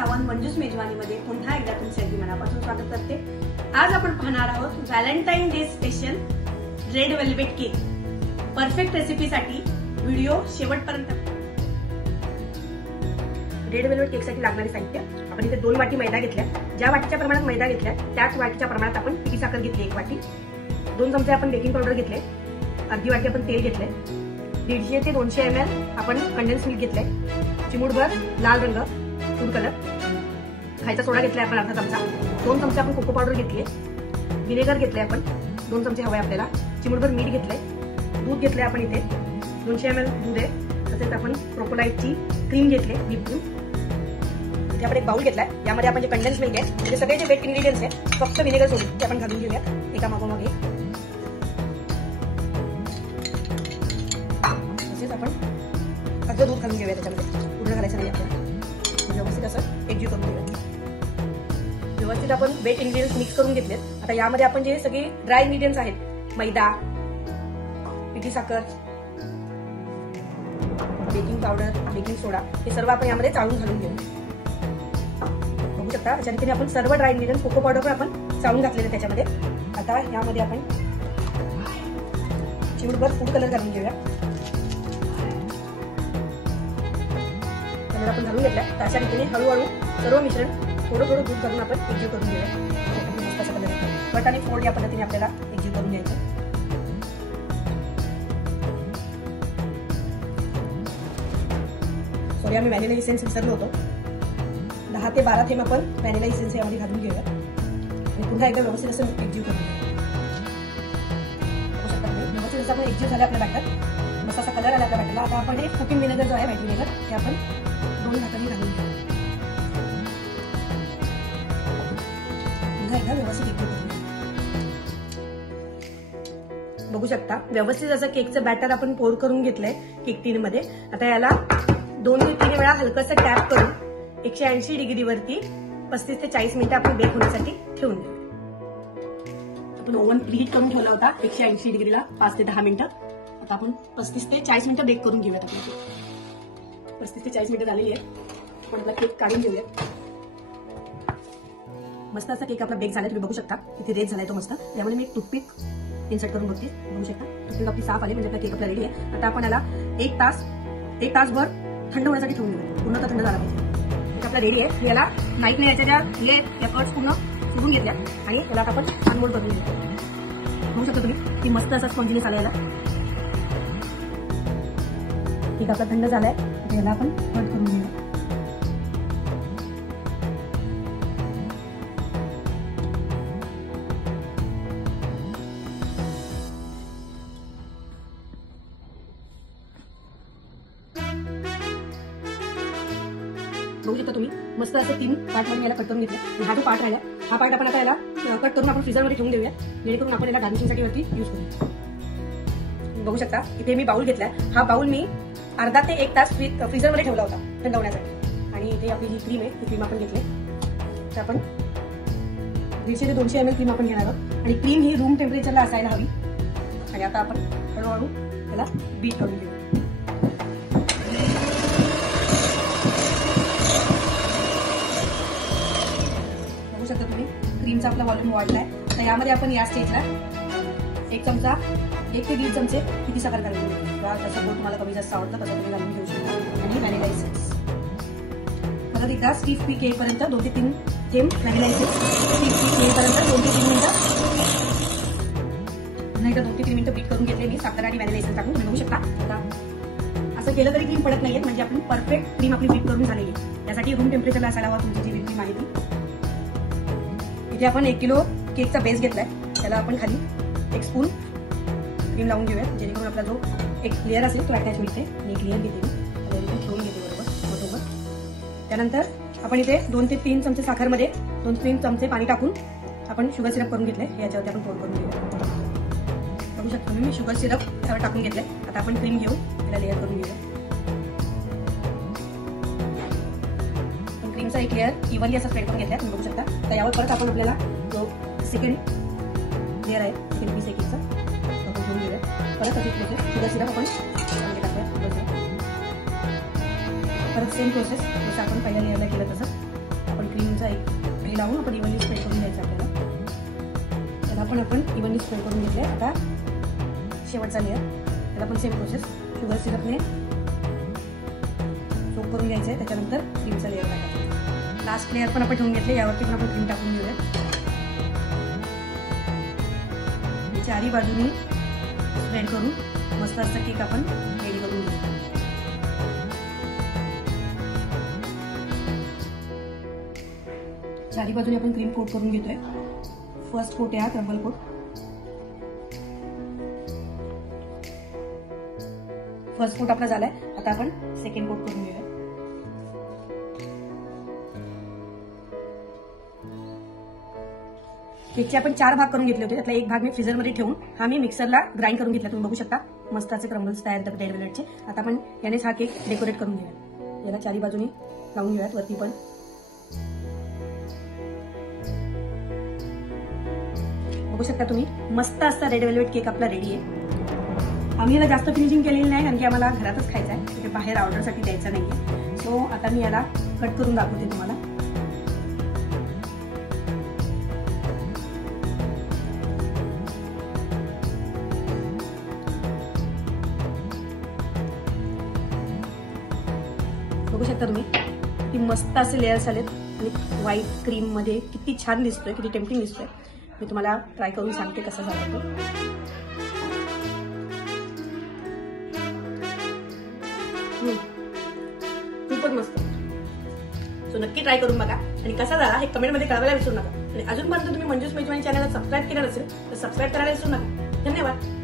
सावंत मंजूस मेजवानीमध्ये पुन्हा एकदा तुमचे अगदी मनापासून स्वागत करते। आज आपण पाहणार आहोत Valentine day special red velvet cake. Perfect रेसिपीसाठी व्हिडिओ शेवटपर्यंत। रेड वेल्वेट केकसाठी लागणारे साहित्य आपण इथे 2 वाटी मैदा घेतला। ज्या वाटीच्या प्रमाणात मैदा घेतला त्याच वाटीच्या प्रमाणात आपण पिठी साखर घेतली 1 वाटी। 2 चमचे आपण बेकिंग पावडर घेतले। अर्धी वाटी आपण तेल घेतले। 150 ते 200 ml आपण कंडेन्स मिल्क घेतले। चिमूटभर लाल रंग फूड कलर, खायचा सोडा घेतलाय आपण अर्धा चमचा। 2 चमचे आपण कोको पावडर घेतली। विनेगर घेतले आपण 2 चमचे हवे आपल्याला। चिमूटभर मीठ घेतले। दूध घेतले आपण इथे 200 ml दूध आहे। तसेच आपण प्रोपोलाइटची क्रीम घेतली व्हिप क्रीम। इथे आपण एक बाउल घेतलाय। यामध्ये आपण जे कंडेन्स मिल्क आहे म्हणजे सगळे जे वेट इन्ग्रेडियंट्स आहे फक्त विनेगर सोडून ते आपण घालून घेऊया एका मागोमाग एक। तसेच आपण अर्ध दूध घालून घेऊया त्याच्यामध्ये, पूर्ण घालायचं नाही आपल्याला। व्यवस्थित असं एकजीव करून घेऊया। व्यवस्थित आपण वेट इन्ग्रेडियंट्स मिक्स करून घेतलेत। आता यामध्ये आपण जे सगळे ड्राय इन्ग्रेडियंट्स आहेत मैदा, पिठी साखर, बेकिंग पावडर, बेकिंग सोडा हे सर्व आपण यामध्ये चाळून घालून घेऊया। बघू शकता अशा रीतीने आपण सर्व ड्राय इन्ग्रेडियंट्स, कोको पावडर पण आपण चाळून घातलेले त्याच्यामध्ये। आता यामध्ये आपण चिमूटभर फूड कलर घालून घेऊया। कलर आपण घालून घेतला तर अशा रीतीने हळूहळू सर्व मिश्रण थोडं थोडं दूध घालून आपण एकजीव करून घेऊया। मस्त असा कलर येतो। कट आणि फोल्ड या पद्धतीने आपल्याला एकजीव करून घ्यायचं। सॉरी आम्ही व्हॅनिला इसेन्स विसरलो होतो। 10 ते 12 थेंब आपण व्हॅनिला इसेन्स यामध्ये घालून घेऊया आणि पुन्हा एकदा व्यवस्थित असं एकजीव करून घेऊया। व्यवस्थित असं आपण एकजीव झालं आपल्या बॅटर, मस्त असा कलर आला आपल्या बॅटरला। आता आपण हे कुकिंग विनेगर जो आहे व्हाईट विनेगर हे आपण 2 हातांनी घालून घेऊया। पुन्हा एकदा व्यवस्थित एकजीव करून घेऊया। बघू शकता व्यवस्थित असं केकचं बॅटर आपण पोर करून घेतलंय केक टीन मध्ये। आता याला 2 ते 3 वेळा हलकसं टॅप करून 180 डिग्रीवरती 35 ते 40 मिनिटं आपण बेक होण्यासाठी ठेवून देऊ। आपण ओव्हन प्रीहीट करून ठेवला होता 180 डिग्रीला 5 ते 10 मिनिटं। आता आपण 35 ते 40 मिनिटं बेक करून घेऊयात। आपल्याला 35 ते 40 मिनिटं झालेली आहे। आपण आपला केक काढून घेऊया। मस्त असा केक आपला बेक झालाय, तुम्ही बघू शकता किती रेड झालाय तो मस्त। यामध्ये मी एक टूथपिक इन्सर्ट करून बघते, बघू शकता टूथपिक आपली साफ आली म्हणजे आपला केक आपला रेडी आहे। आता आपण याला 1 तासभर थंड होण्यासाठी ठेवून घेऊया। पूर्ण थंड झाला पाहिजे। आपला रेडी आहे। याला नाईफने याच्या ज्या एफर्ट्स पूर्ण सोडून घेतल्या आणि याला आपण अनमोल्ड करून घेऊया। बघू शकता तुम्ही की मस्त असा स्पॉन्जीनेस आला याला। केक आपला थंड झालाय, याला आपण कट करून घेऊया। बघू शकता तुम्ही मस्त असं 3 पार्टमध्ये याला कट करून घेतलं आणि हा जो पार्ट राहिला हा पार्ट आपण आता याला कट करून आपण फ्रीझरमध्ये ठेवून देऊया जेणेकरून आपण याला गार्निशिंगसाठी वरती यूज करू। बघू शकता इथे मी बाउल घेतलाय। हा बाउल मी अर्धा ते 1 तास फ्रीझरमध्ये ठेवला होता थंड होण्यासाठी। आणि इथे आपली जी क्रीम आहे ती क्रीम आपण घेतली। तर आपण 150 ते 200 ml क्रीम आपण घेणार आहोत आणि क्रीम ही रूम टेम्परेचरला असायला हवी। आणि आता आपण हळूहळू याला बीट करून घेऊ। तुम्ही क्रीमचा आपला व्हॉल्यूम वाढलाय। तर यामध्ये आपण या स्टेजला 1 चमचा 1 ते 1.5 चमचे पिठी साखर घालून घेऊया। जसं तुम्हाला कमी जास्त आवडतं तसं तुम्ही घालून घेऊ शकता। आणि व्हॅनिला इसेन्स परत एकदा स्टीफ पीक येईपर्यंत 2 ते 3 थेंब व्हॅनिला इसेन्स स्टीफ पीक येईपर्यंत 2 ते 3 मिनिटं पुन्हा एकदा 2 ते 3 मिनिटं बीट करून घेतले मी साखर आणि व्हॅनिला इसेन्स टाकून। तुम्ही बघू शकता आता असं केलं तरी क्रीम पडत नाहीये म्हणजे आपण परफेक्ट क्रीम आपली बीट करून झालेली आहे। त्यासाठी रूम टेम्परेचरला असायला हवा तुमची जी क्रीम आहे ती। इथे आपण 1 किलो केकचा बेस घेतलाय, त्याला आपण खाली 1 स्पून क्रीम लावून घेऊया जेणेकरून आपला जो एक लेअर असेल तो अटॅच होईल। एक लेअर घेते मी ठेवून घेते बरोबर। त्यानंतर आपण इथे 2 ते 3 चमचे साखरमध्ये 2 ते 3 चमचे पाणी टाकून आपण शुगर सिरप करून घेतलंय। याच्यावरती आपण पोर करून घेऊया। बघू शकता मी शुगर सिरप त्यावर टाकून घेतलंय। आता आपण क्रीम घेऊन त्याला लेअर करून घेऊया। क्रीमचा एक लेअर इव्हनली असा स्प्रेड करून घेतलाय, तुम्ही बघू शकता। तर यावर परत आपण आपल्याला जो सेकंड लेअर आहे सेकंड पीस केकचा आपण घेऊन घेऊया। परत अशी प्रोसेस शुगर सिरप आपण टाकूया। परत सेम प्रोसेस जसं आपण पहिल्या लेअरला केलं तसं एक हे लावून आपण इव्हनली स्प्रेड करून घ्यायचं आपल्याला. त्याला आपण इव्हनली स्प्रेड करून घेतलंय. आता शेवटचा लेअर, त्याला पण सेम प्रोसेस, शुगर सिरपने सोप करून घ्यायचं आहे. त्याच्यानंतर क्रीमचा लेअर टाकायचा. लास्ट लेअर पण आपण ठेवून घेतले. यावरती पण आपण क्रीम टाकून घेऊया. चारी बाजूनी स्प्रेड करून मस्त असा केक आपण रेडी करून घेऊ. चारी बाजूने आपण क्रीम कोट करून घेतोय. फर्स्ट कोट आहे हा क्रम्बल कोट. फर्स्ट कोट आपला झालाय. आता आपण सेकंड कोट करून घेऊया. केकचे आपण 4 भाग करून घेतले होते. त्यातला एक भाग मी फ्रीजरमध्ये ठेवून हा मी मिक्सरला ग्राइंड करून घेतला. तुम्ही बघू शकता मस्त असे क्रम्बल्स तयार होतात रेड वेल्वेटचे. आता आपण यानेच हा केक डेकोरेट करून घेऊया. याला चारी बाजूनी लावून घेऊयात. वरती पण बघू शकता तुम्ही मस्त असा रेड वेल्वेट केक आपला रेडी आहे. आम्ही याला जास्त फिनिशिंग केलेली नाही कारण की आम्हाला घरातच खायचा आहे. तिथे बाहेर ऑर्डरसाठी द्यायचा नाहीये. सो आता मी याला कट करून दाखवते तुम्हाला. बघू शकता तुम्ही किती मस्त असे लेयर्स आलेत आणि व्हाईट क्रीम मध्ये किती छान दिसतोय, किती टेम्पटिंग दिसतोय. मी तुम्हाला ट्राय करून सांगते कसा झाला तो. खूपच मस्त. सो नक्की ट्राय करून बघा आणि कसा झाला हे कमेंटमध्ये कळवायला विसरू नका. आणि अजूनपर्यंत तुम्ही मंजूस मेजवानी चॅनलला सबस्क्राईब केलं नसेल तर सबस्क्राईब करायला विसरू नका. धन्यवाद.